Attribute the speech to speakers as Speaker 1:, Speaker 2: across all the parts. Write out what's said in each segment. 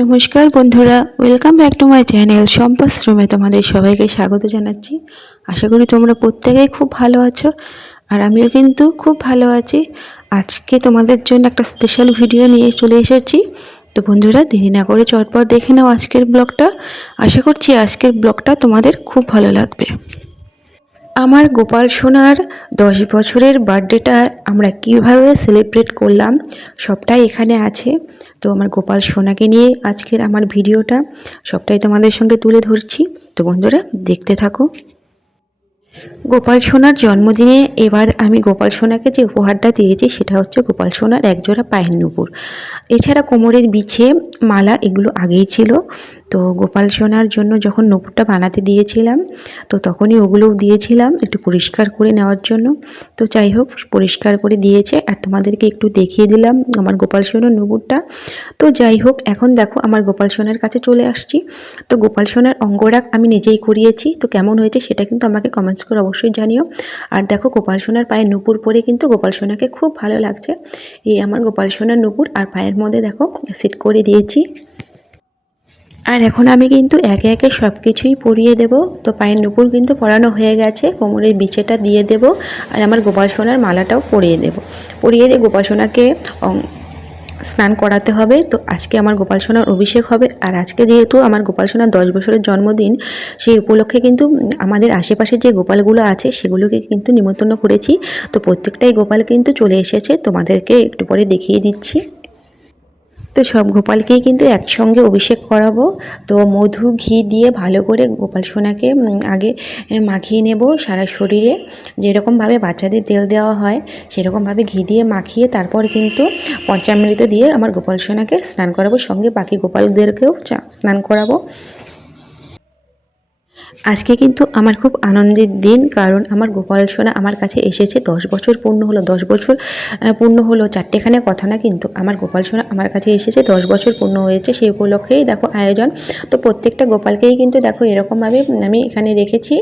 Speaker 1: নমস্কার বন্ধুরা welcome back to my channel সম্পাস রুমে তোমাদের সবাইকে স্বাগত জানাচ্ছি। আশা করি তোমরা প্রত্যেকেই খুব ভালো আছো, আর আমিও কিন্তু খুব ভালো আছি। আজকে তোমাদের জন্য একটা স্পেশাল ভিডিও নিয়ে চলে এসেছি। তো বন্ধুরা, দেরি না করে চটপট দেখে নাও আজকের ব্লগটা। আশা করছি আজকের ব্লগটা তোমাদের খুব ভালো লাগবে। আমার গোপাল সোনার দশ বছরের বার্থডেটা আমরা কীভাবে সেলিব্রেট করলাম সবটাই এখানে আছে। তো আমার গোপাল সোনাকে নিয়ে আজকের আমার ভিডিওটা সবটাই তোমাদের সঙ্গে তুলে ধরছি। তো বন্ধুরা, দেখতে থাকো। গোপাল সোনার জন্মদিনে এবার আমি গোপাল সোনাকে যে উপহারটা দিয়েছি সেটা হচ্ছে গোপাল সোনার একজোড়া পায়ের নুপুর। এছাড়া কোমরের বিছে, মালা এগুলো আগেই ছিল। তো গোপাল সোনার জন্য যখন নুপুরটা বানাতে দিয়েছিলাম, তো তখনই ওগুলোও দিয়েছিলাম একটু পরিষ্কার করে নেওয়ার জন্য। তো যাই হোক, পরিষ্কার করে দিয়েছে আর তোমাদেরকে একটু দেখিয়ে দিলাম আমার গোপাল সোনার নুপুরটা। তো যাই হোক, এখন দেখো আমার গোপাল সোনার কাছে চলে আসছি। তো গোপাল সোনার অঙ্গরাগ আমি নিজেই করিয়েছি। তো কেমন হয়েছে সেটা কিন্তু আমাকে কমেন্টস করে অবশ্যই জানিও। আর দেখো গোপাল সোনার পায়ে নুপুর পরে কিন্তু গোপাল সোনাকে খুব ভালো লাগছে। এই আমার গোপাল সোনার নুপুর আর পায়ের মধ্যে দেখো সেট করে দিয়েছি। আর এখন আমি কিন্তু একে একে সব কিছুই পরিয়ে দেব। তো পায়ের নুপুর কিন্তু পরানো হয়ে গেছে, কোমরের বিছেটা দিয়ে দেব আর আমার গোপাল সোনার মালাটাও পরিয়ে দেব। পরিয়ে দিয়ে গোপাল সোনাকে স্নান করাতে হবে। তো আজকে আমার গোপাল সোনার অভিষেক হবে আর আজকে যেহেতু আমার গোপাল সোনার দশ বছরের জন্মদিন, সেই উপলক্ষে কিন্তু আমাদের আশেপাশে যে গোপালগুলো আছে সেগুলোকে কিন্তু নিমন্ত্রণ করেছি। তো প্রত্যেকটাই গোপাল কিন্তু চলে এসেছে। তোমাদেরকে একটু পরে দেখিয়ে দিচ্ছি। তো সব গোপালকেই কিন্তু একসঙ্গে অভিষেক করাবো। তো মধু ঘি দিয়ে ভালো করে গোপাল সোনাকে আগে মাখিয়ে নেব সারা শরীরে। যেরকমভাবে বাচ্চাদের তেল দেওয়া হয়, সেরকমভাবে ঘি দিয়ে মাখিয়ে তারপর কিন্তু পঞ্চামৃত দিয়ে আমার গোপাল সোনাকে স্নান করাবো। সঙ্গে বাকি গোপালদেরকেও স্নান করাবো। আজকে কিন্তু আমার খুব আনন্দের দিন, কারণ আমার গোপাল সোনা আমার কাছে এসেছে। দশ বছর পূর্ণ হলো, দশ বছর পূর্ণ হলো চারটেখানে কথা না কিন্তু আমার গোপাল সোনা আমার কাছে এসেছে। দশ বছর পূর্ণ হয়েছে সেই উপলক্ষেই দেখো আয়োজন। তো প্রত্যেকটা গোপালকেই কিন্তু দেখো এরকমভাবে আমি এখানে রেখেছি।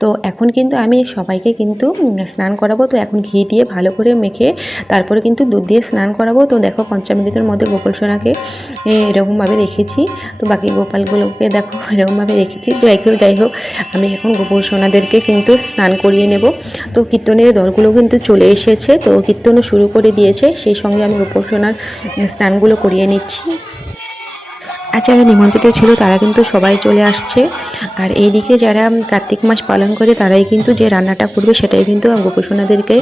Speaker 1: তো এখন কিন্তু আমি সবাইকে কিন্তু স্নান করাবো। তো এখন ঘি দিয়ে ভালো করে মেখে তারপরে কিন্তু দুধ দিয়ে স্নান করাবো। তো দেখো পঞ্চামৃতের মধ্যে গোপাল সোনাকে এরকমভাবে রেখেছি। তো বাকি গোপালগুলোকে দেখো এরকমভাবে রেখেছি। যাই হোক যাই হোক আমি এখন গোপন সোনাদেরকে কিন্তু স্নান করিয়ে নেব। তো কীর্তনের দলগুলো কিন্তু চলে এসেছে। তো কীর্তনও শুরু করে দিয়েছে। সেই সঙ্গে আমি গোপন সোনার স্নানগুলো করিয়ে নিচ্ছি। আর যারা নিমন্ত্রিত ছিল, তারা কিন্তু সবাই চলে আসছে। আর এইদিকে যারা কার্তিক মাস পালন করে, তারাই কিন্তু যে রান্নাটা করবে, সেটাই কিন্তু গোপসোনাদেরকে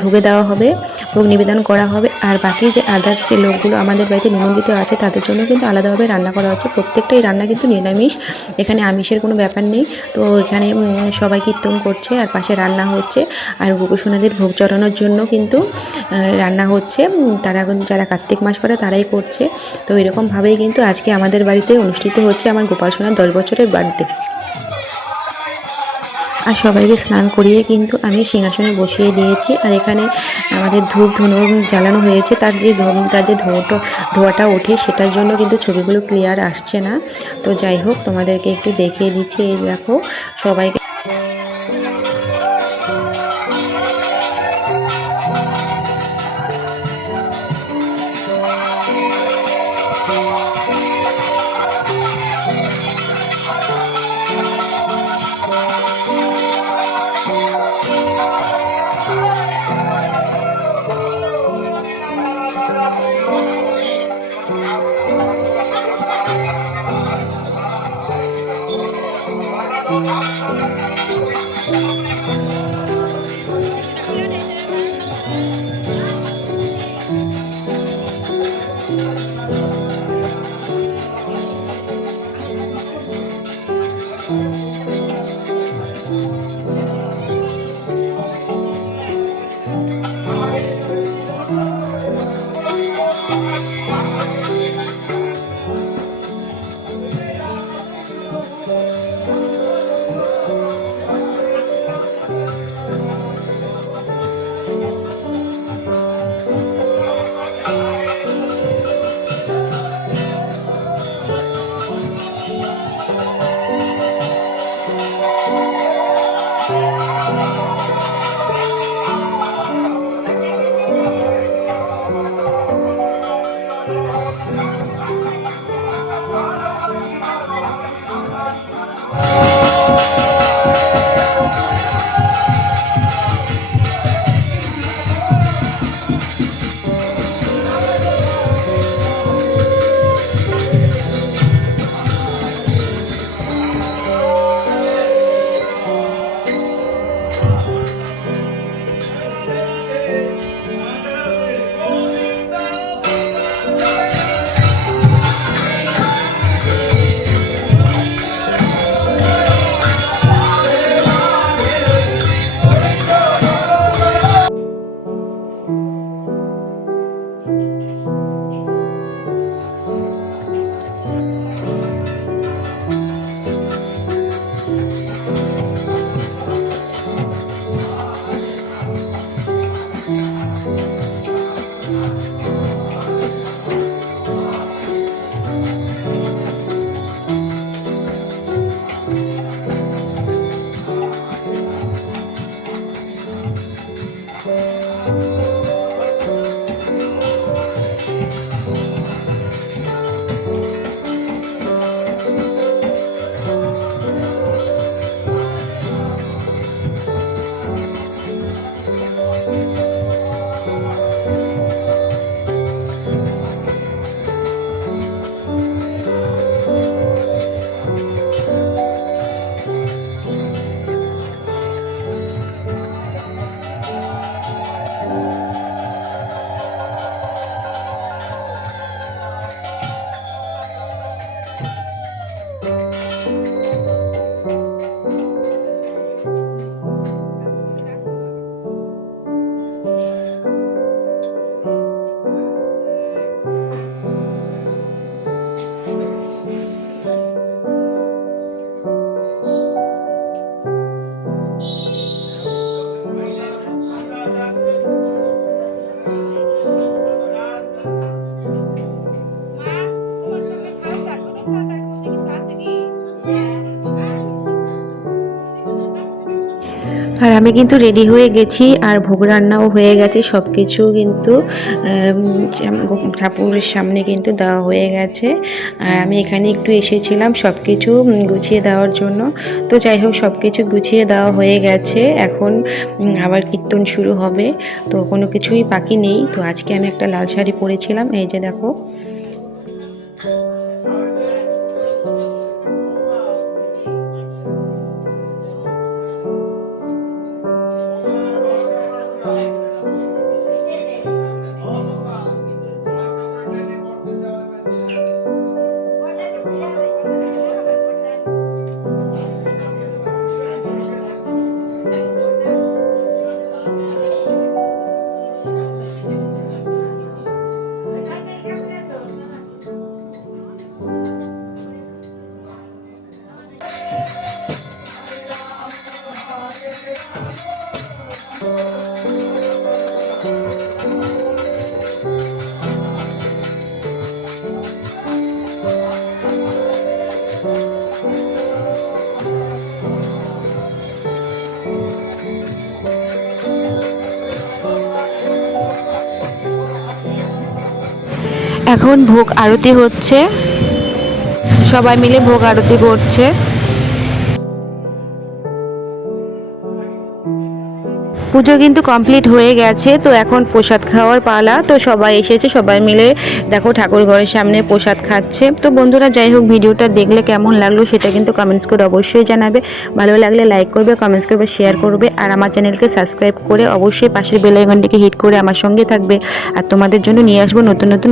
Speaker 1: ভোগে দেওয়া হবে, ভোগ নিবেদন করা হবে। আর বাকি যে আদার্স যে লোকগুলো আমাদের বাড়িতে নিমন্ত্রিত আছে, তাদের জন্য কিন্তু আলাদাভাবে রান্না করা হচ্ছে। প্রত্যেকটাই রান্না কিন্তু নিরামিষ। এখানে আমিষের কোনো ব্যাপার নেই। তো এখানে সবাই কীর্তন করছে, আর পাশে রান্না হচ্ছে। আর গোপসোনাদের ভোগ চড়ানোর জন্য কিন্তু রান্না হচ্ছে। তারা যারা কার্তিক মাস করে, তারাই করছে। তো এরকমভাবেই কিন্তু আজকে আমাদের আমাদের বাড়িতে অনুষ্ঠিত হচ্ছে আমার গোপাল সোনার দশ বছরের বার্থডে। আর সবাইকে স্নান করিয়ে কিন্তু আমি সিংহাসনে বসিয়ে দিয়েছি। আর এখানে আমাদের ধূপ ধুনো জ্বালানো হয়েছে। তার যে তার যে ধোঁয়াটা ধোঁয়াটা ওঠে সেটার জন্য কিন্তু ছবিগুলো ক্লিয়ার আসছে না। তো যাই হোক, তোমাদেরকে একটু দেখিয়ে দিচ্ছি। এই দেখো, সবাইকে Thank you. I'm আর আমি কিন্তু রেডি হয়ে গেছি, আর ভোগ রান্নাও হয়ে গেছে সব কিছু কিন্তু ঠাকুরের সামনে কিন্তু দেওয়া হয়ে গেছে। আর আমি এখানে একটু এসেছিলাম সব কিছু গুছিয়ে দেওয়ার জন্য। তো যাই হোক সব কিছু গুছিয়ে দেওয়া হয়ে গেছে। এখন আবার কীর্তন শুরু হবে। তো কোনো কিছুই বাকি নেই। তো আজকে আমি একটা লাল শাড়ি পরেছিলাম, এই যে দেখো। এখন ভোগ আরতি হচ্ছে। সবাই মিলে ভোগ আরতি করছে। পুজো কিন্তু কমপ্লিট হয়ে গেছে, তো এখন প্রসাদ খাওয়ার পালা। তো সবাই এসেছে, সবাই মিলে দেখো ঠাকুর ঘরের সামনে প্রসাদ খাচ্ছে। তো বন্ধুরা, যাই হোক, ভিডিওটা দেখলে কেমন লাগল সেটা কিন্তু কমেন্টস করে অবশ্যই জানাবে। ভালো লাগলে লাইক করবে কমেন্টস করবে শেয়ার করবে, আর আমার চ্যানেলকে সাবস্ক্রাইব করে অবশ্যই পাশের বেল আইকনটিকে হিট করে আমার সঙ্গে থাকবে। আর তোমাদের জন্য নিয়ে আসব নতুন নতুন